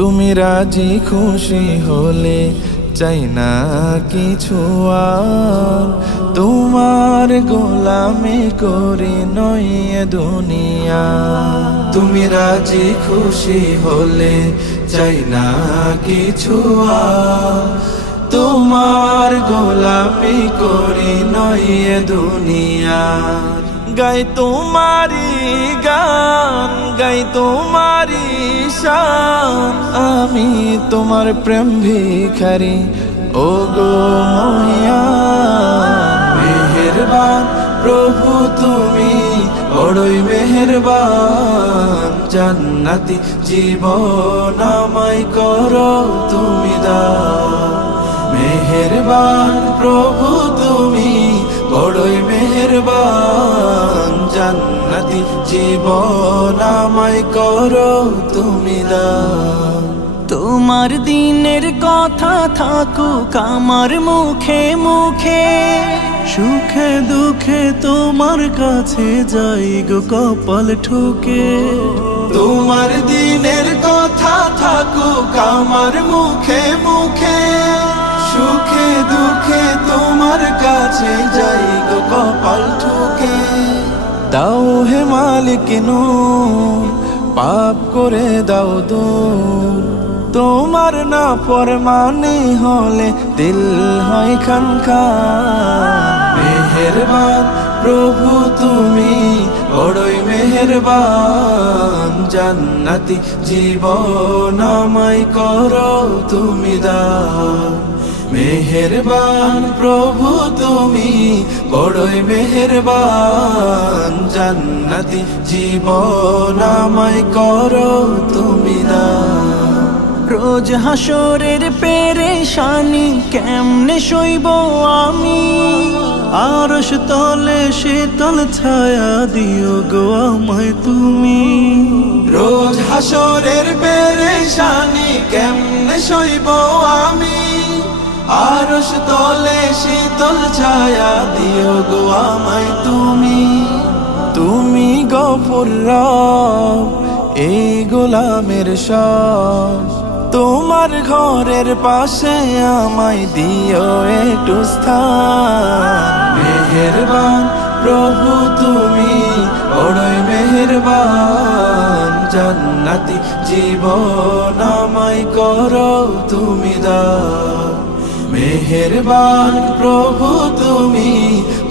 তুমি রাজি খুশি হলে চাই না কিছু আর, তোমার গোলামি করি নই এ দুনিয়া। তুমি রাজি খুশি হলে চাই না কিছু আর, তোমার গোলামি করি নই এ দুনিয়া। গাই তোমারি গান, গাই তোমারি শান, আমি তোমার প্রেম ভিখারি ও গো মহিয়ান। মেহেরবান প্রভু তুমি বড়ই মেহেরবান, জান্নাতি জীবন আমায় করো তুমি দান। মেহেরবান প্রভু তুমি বড়ই মেহেরবান, জান্নাতি জীবন আমায় করো তুমি দান। তোমার দিনের কথা থাকুক আমার মুখে মুখে, সুখে দুঃখে তোমার কাছে যাই গো কপাল ঠুকে। তোমার দিনের কথা থাকুক আমার মুখে মুখে, সুখে দুঃখে তোমার কাছে যাই গো কপাল ঠুকে। দাও হে মালিক নূর, পাপ করে দাও দূর, তোমার না ফরমানি হলে দিল হয় খান খান। মেহেরবান প্রভু তুমি বড়ই মেহেরবান, জান্নাতি জীবন আমায় করো তুমি দান। মেহেরবান প্রভু তুমি বড়ই মেহেরবান, জান্নাতি জীবন আমায় করো তুমি দান। রোজ হাসরের পেরেশানি কেমনে সইব আমি, আরশ তলে শীতল ছায়া দিও গো আমায় তুমি। রোজ হাসরের পেরেশানি কেমনে সইব আমি, আরশ তলে শীতল ছায়া দিও গো আমায় তুমি। তুমি গফুর রব এই গোলামের সব, তোমার ঘরের পাশে আমায় দিও একটু স্থান। মেহেরবান প্রভু তুমি বড়ই মেহেরবান, জান্নাতি জীবন আমায় করো তুমি দান। মেহেরবান প্রভু তুমি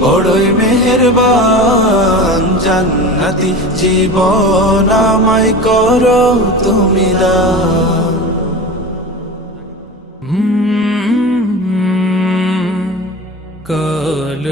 বড়ই মেহেরবান, জান্নাতি জীবন আমায় করো তুমি দান। কাল